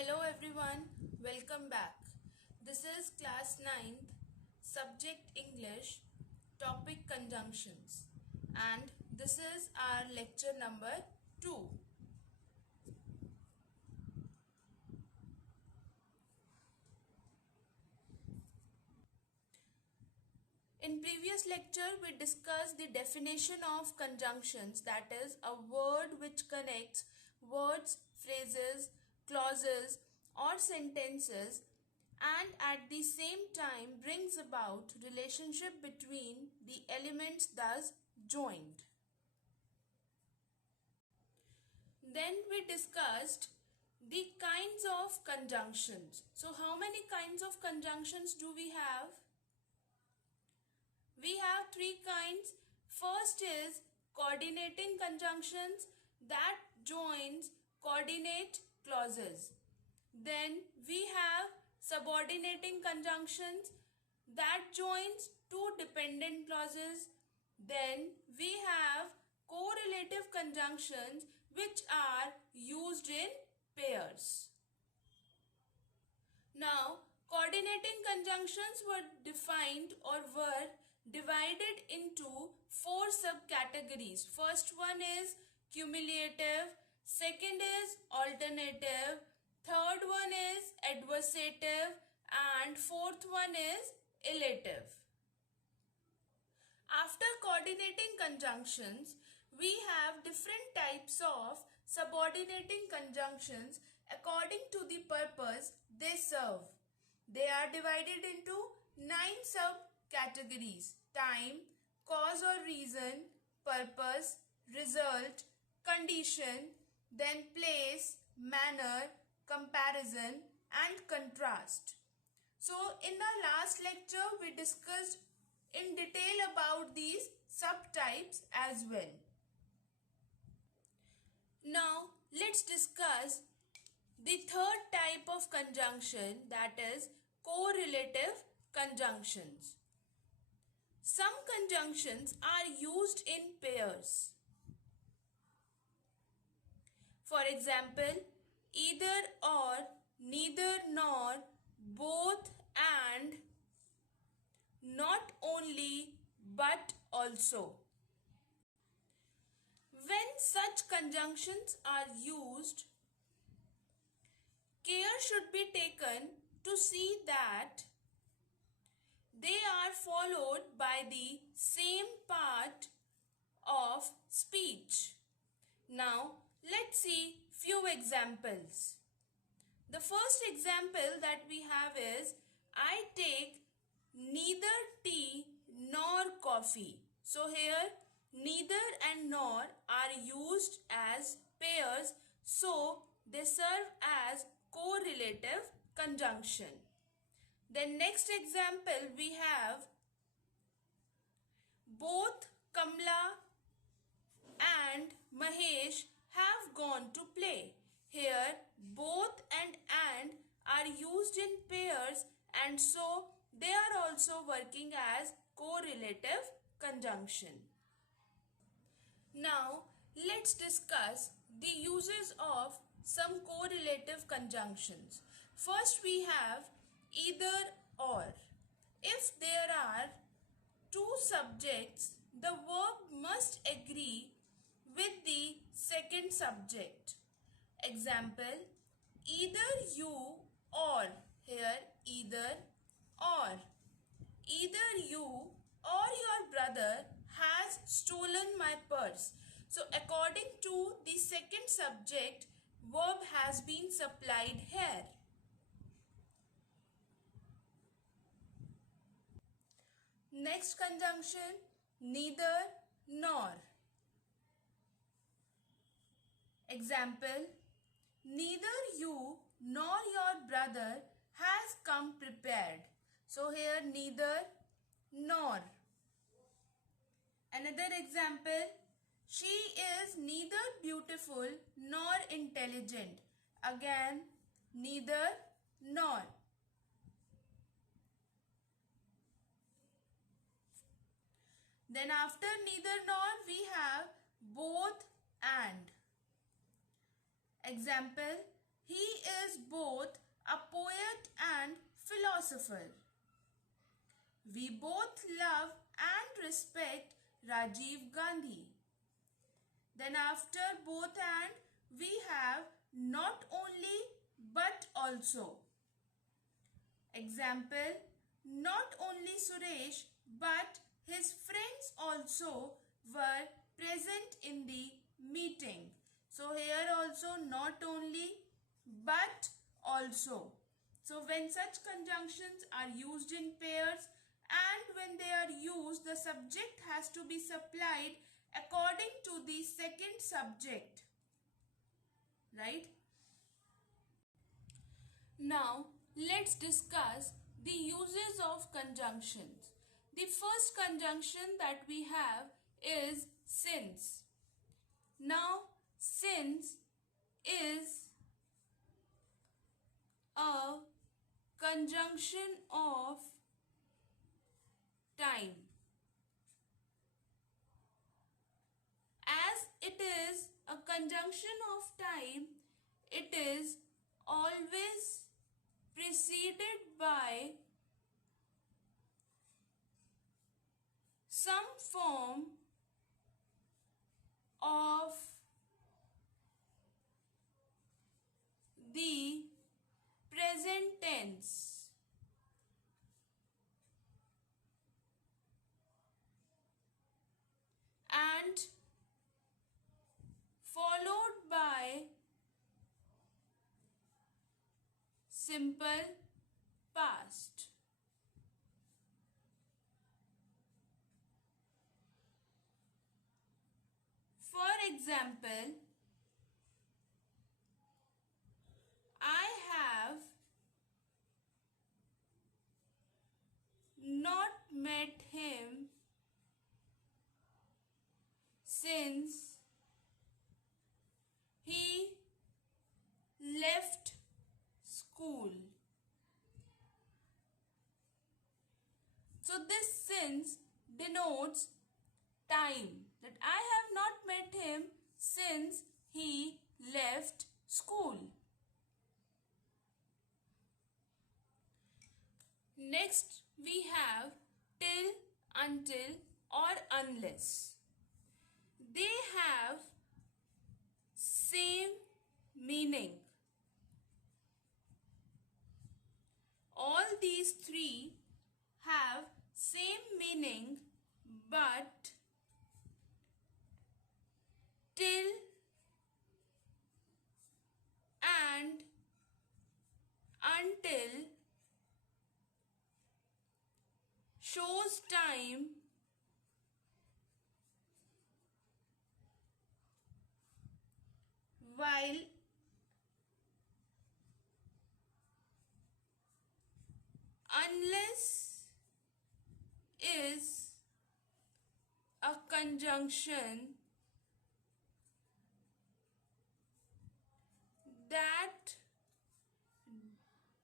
Hello everyone, welcome back. This is class 9th, subject English, topic conjunctions, and this is our lecture number 2. In previous lecture, we discussed the definition of conjunctions, that is a word which connects words, phrases, clauses or sentences and at the same time brings about relationship between the elements thus joined. Then we discussed the kinds of conjunctions. So how many kinds of conjunctions do we have? We have three kinds. First is coordinating conjunctions that joins coordinate clauses. Then we have subordinating conjunctions that joins two dependent clauses. Then we have correlative conjunctions which are used in pairs. Now, coordinating conjunctions were defined or were divided into four subcategories. First one is cumulative, second is alternative, third one is adversative, and fourth one is elative. After coordinating conjunctions, we have different types of subordinating conjunctions according to the purpose they serve. They are divided into 9 subcategories: time, cause or reason, purpose, result, condition, then place, manner, comparison, and contrast. So in the last lecture, we discussed in detail about these subtypes as well. Now let's discuss the third type of conjunction, that is correlative conjunctions. Some conjunctions are used in pairs. For example, either or, neither nor, both and, not only but also. When such conjunctions are used, care should be taken to see that they are followed by the same part of speech. Now, let's see few examples. The first example that we have is, I take neither tea nor coffee. So here neither and nor are used as pairs, so they serve as correlative conjunction. Then next example we have, both Kamla and Mahesh have gone to play. Here both and are used in pairs and so they are also working as correlative conjunction. Now let's discuss the uses of some correlative conjunctions. First we have either or. If there are two subjects, the verb must agree with the second subject. Example, either you or, here either or. Either you or your brother has stolen my purse. So according to the second subject, verb has been supplied here. Next conjunction, neither nor. Example, neither you nor your brother has come prepared. So here neither nor. Another example, she is neither beautiful nor intelligent. Again neither nor. Then after neither nor we have both and. Example, he is both philosopher. We both love and respect Rajiv Gandhi. Then after both and, we have not only but also. Example, not only Suresh but his friends also were present in the meeting. So here also not only but also. So when such conjunctions are used in pairs and when they are used, the subject has to be supplied according to the second subject. Right? Now let's discuss the uses of conjunctions. The first conjunction that we have is since. Now since is a conjunction of time. As it is a conjunction of time, it is always preceded by some form of the present tense. And followed by simple past. For example, I have not met him since he left school. So this since denotes time, that I have not met him since he left school. Next we have till, until or unless. They have same meaning. All these three have same meaning, but till and until shows time, while unless is a conjunction that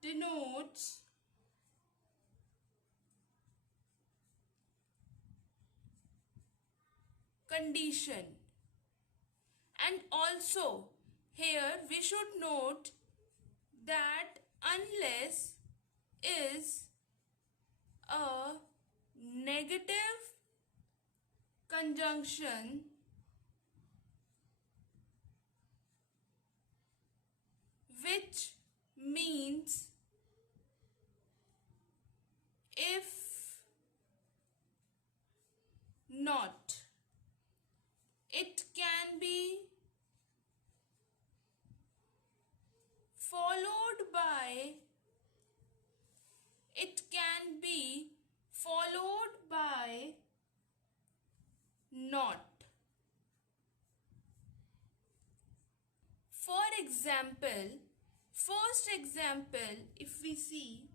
denotes condition. And also here we should note that unless is a negative conjunction which means if not. It can be followed by not. For example, first example, if we see,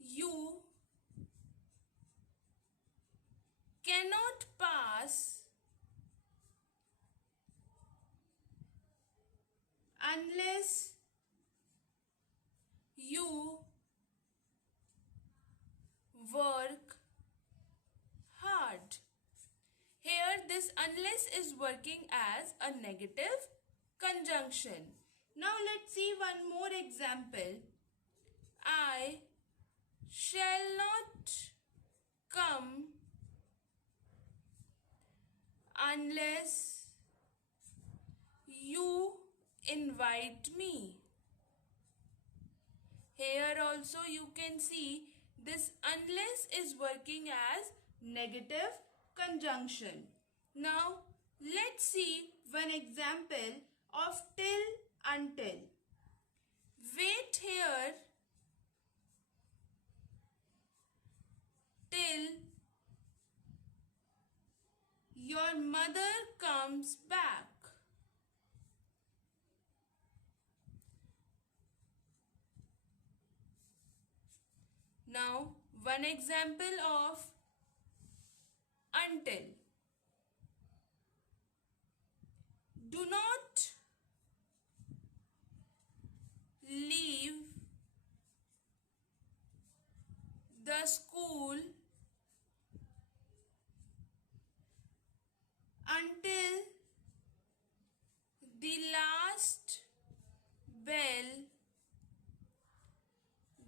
you cannot pass unless you work hard. Here this unless is working as a negative conjunction. Now let's see one more example. I shall not come unless you invite me. Here also you can see this unless is working as negative conjunction. Now let's see one example of till until. Wait here till your mother comes back. Now, one example of until. Do not leave the school until the last bell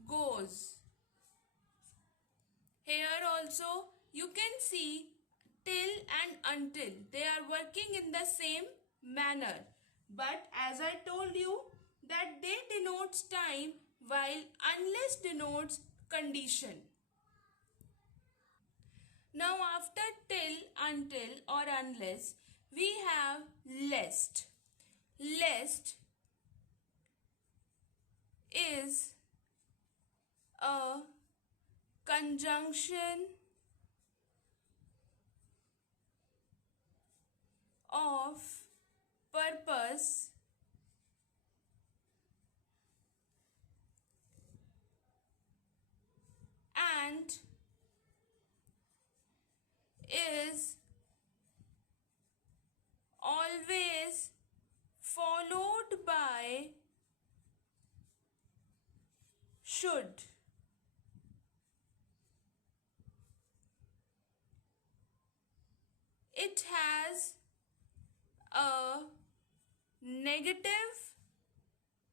goes. Here also you can see till and until. They are working in the same manner. But as I told you that they denotes time while unless denotes condition. Now after till, until or unless, we have lest. Lest is a conjunction of purpose and is always followed by should. It has a negative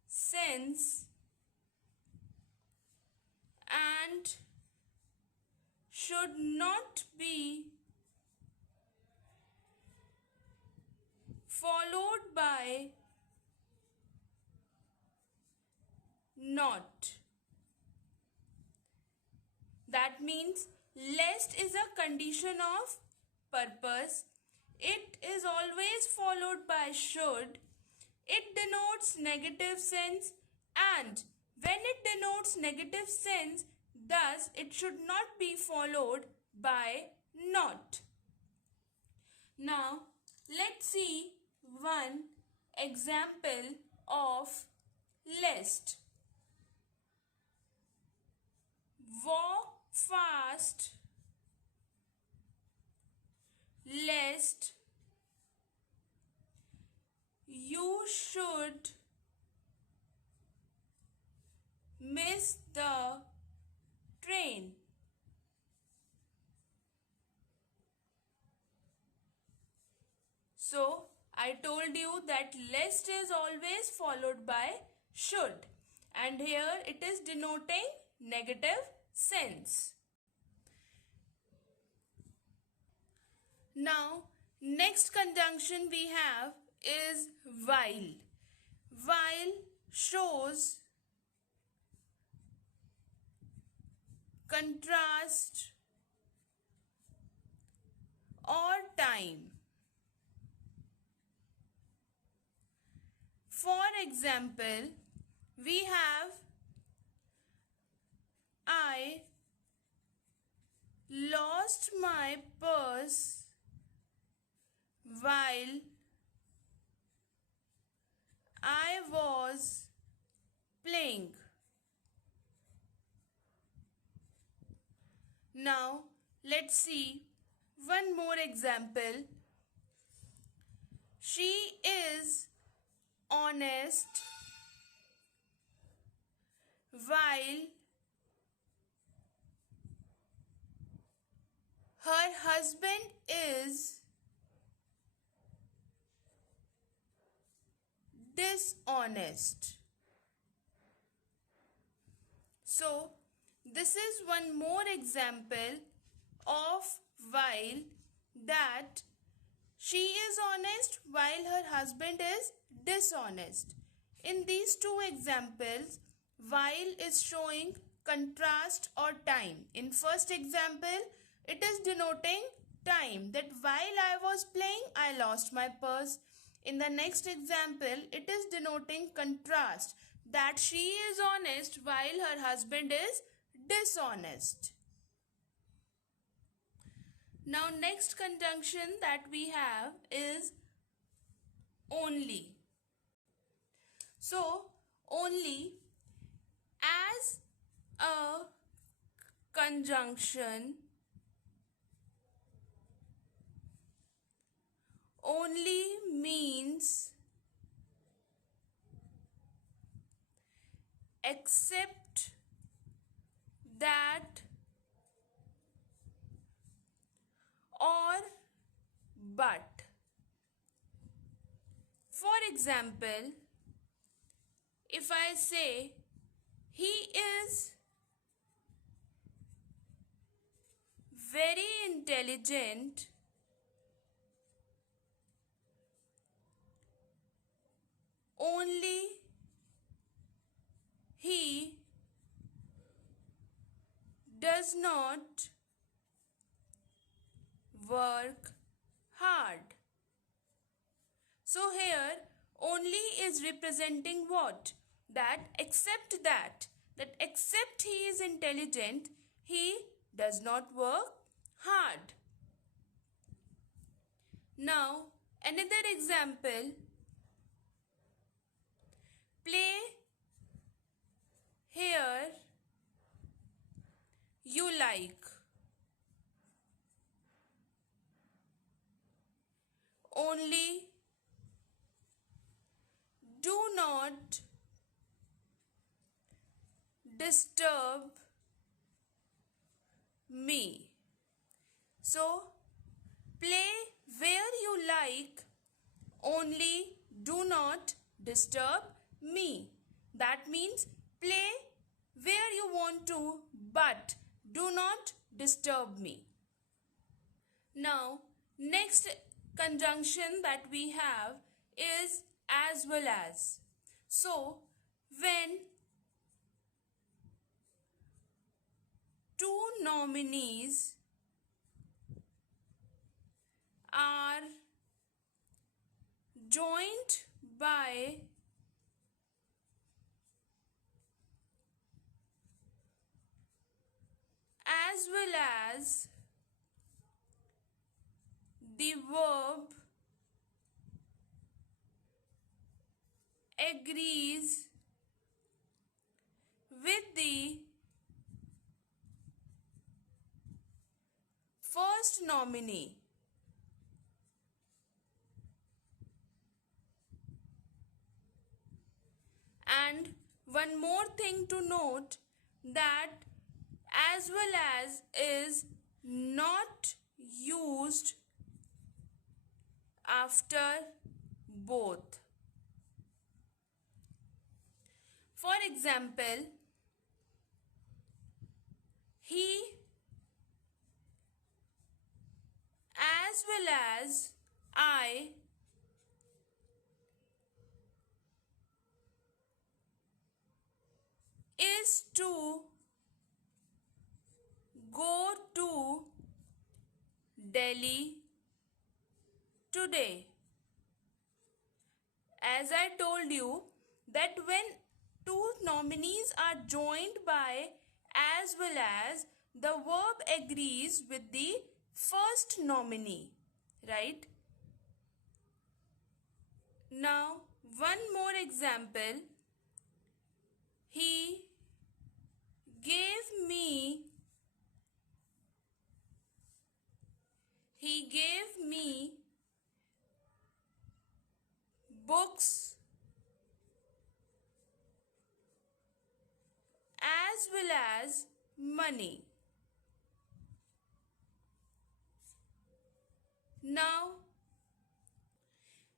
sense and should not be followed by not. That means lest is a condition of purpose. It is always followed by should. It denotes negative sense, and when it denotes negative sense, thus it should not be followed by not. Now let's see one example of lest. Walk fast lest you should miss the train. So I told you that lest is always followed by should, and here it is denoting negative sense. Now next conjunction we have is while. While shows contrast or time. For example, we have I lost my purse while I was playing. Now let's see one more example. She is honest while her husband is dishonest. So This is one more example of while that she is honest while her husband is dishonest. In these two examples, while is showing contrast or time. In first example, it is denoting time, that while I was playing, I lost my purse. In the next example, it is denoting contrast, that she is honest while her husband is dishonest. Now, next conjunction that we have is only. So, only as a conjunction, only means except that or but. For example, if I say he is very intelligent, only he does not work hard. So here only is representing what? That except that except he is intelligent, he does not work hard. Now another example, play here you like. Only do not disturb me. So, play where you like, only do not disturb me. That means play where you want to, but do not disturb me. Now, next conjunction that we have is as well as. So, when two nominees are joined by as well as, the verb agrees with the first nominee. And one more thing to note, that as well as is not used after both. For example, he as well as I is to go to Delhi today. As I told you, that when two nominees are joined by as well as, the verb agrees with the first nominee, right? Now, one more example. He gave me books as well as money. Now,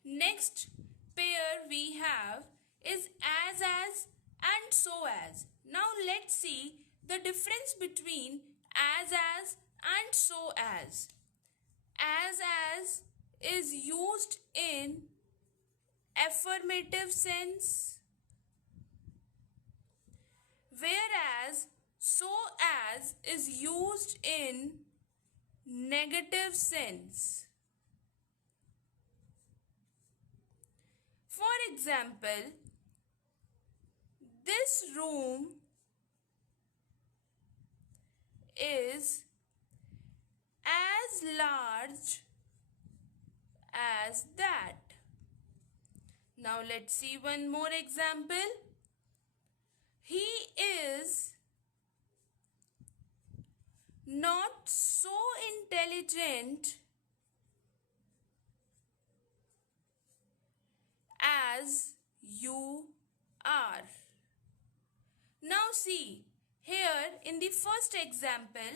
next pair we have is as and so as. Now let's see the difference between as and so as. As is used in affirmative sense, whereas so as is used in negative sense. For example, this room is as large as that. Now let's see one more example. He is not so intelligent as you are. Now see, here in the first example,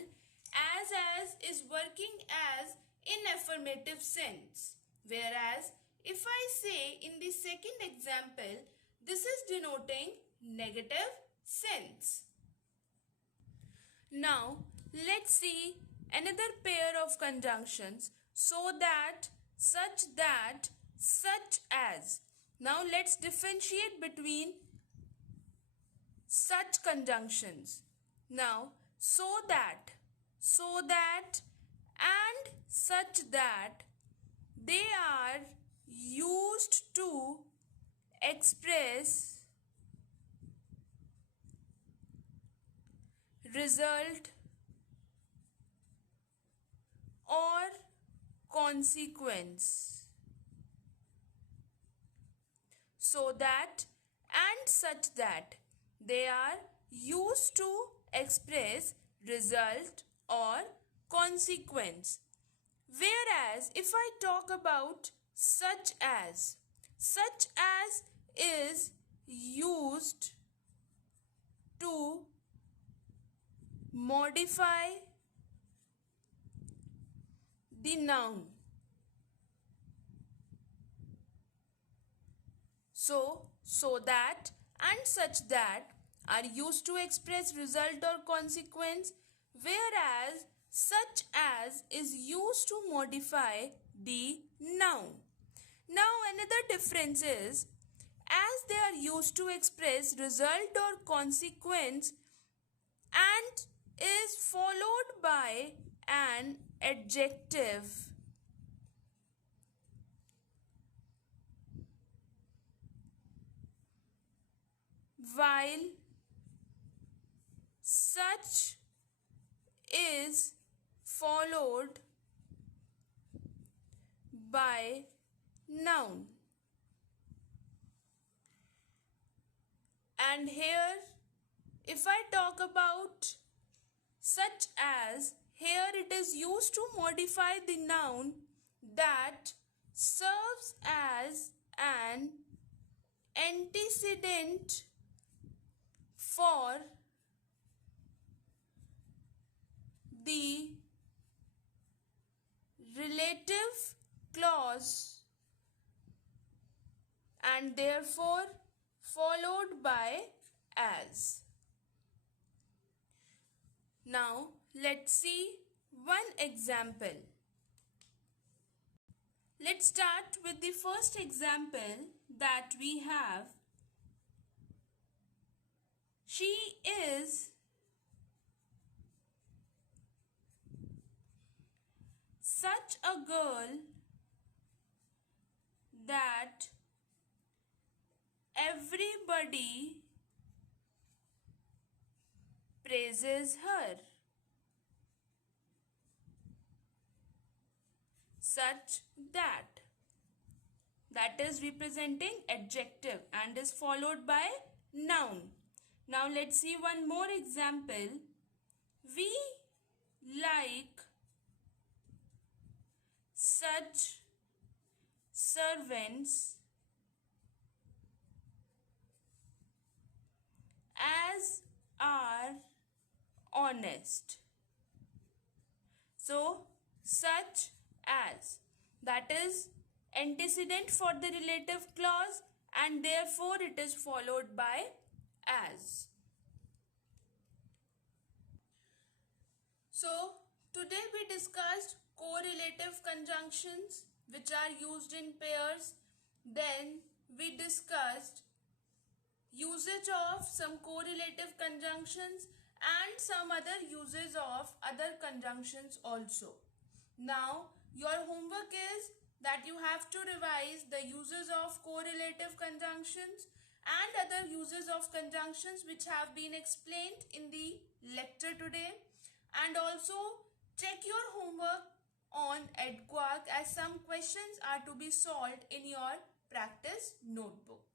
as is working as in affirmative sense, whereas if I say in the second example, this is denoting negative sense. Now let's see another pair of conjunctions: so that, such as. Now let's differentiate between such conjunctions. Now so that and such that, they are used to express result or consequence. So that and such that, they are used to express result or consequence. Whereas if I talk about such as is used to modify the noun. So that and such that are used to express result or consequence, whereas such as is used to modify the noun. Now another difference is, as they are used to express result or consequence and is followed by an adjective, while such is followed by noun. And here if I talk about such as, here it is used to modify the noun that serves as an antecedent for the relative clause and therefore followed by as. Now let's see one example. Let's start with the first example that we have. She is such a girl that everybody praises her. Such that. That is representing adjective and is followed by noun. Now let's see one more example. We like such servants as are honest. So such as, that is antecedent for the relative clause and therefore it is followed by as. So today we discussed correlative conjunctions which are used in pairs. Then we discussed usage of some correlative conjunctions and some other uses of other conjunctions also. Now your homework is that you have to revise the uses of correlative conjunctions and other uses of conjunctions which have been explained in the lecture today, and also check your homework on EdQuark as some questions are to be solved in your practice notebook.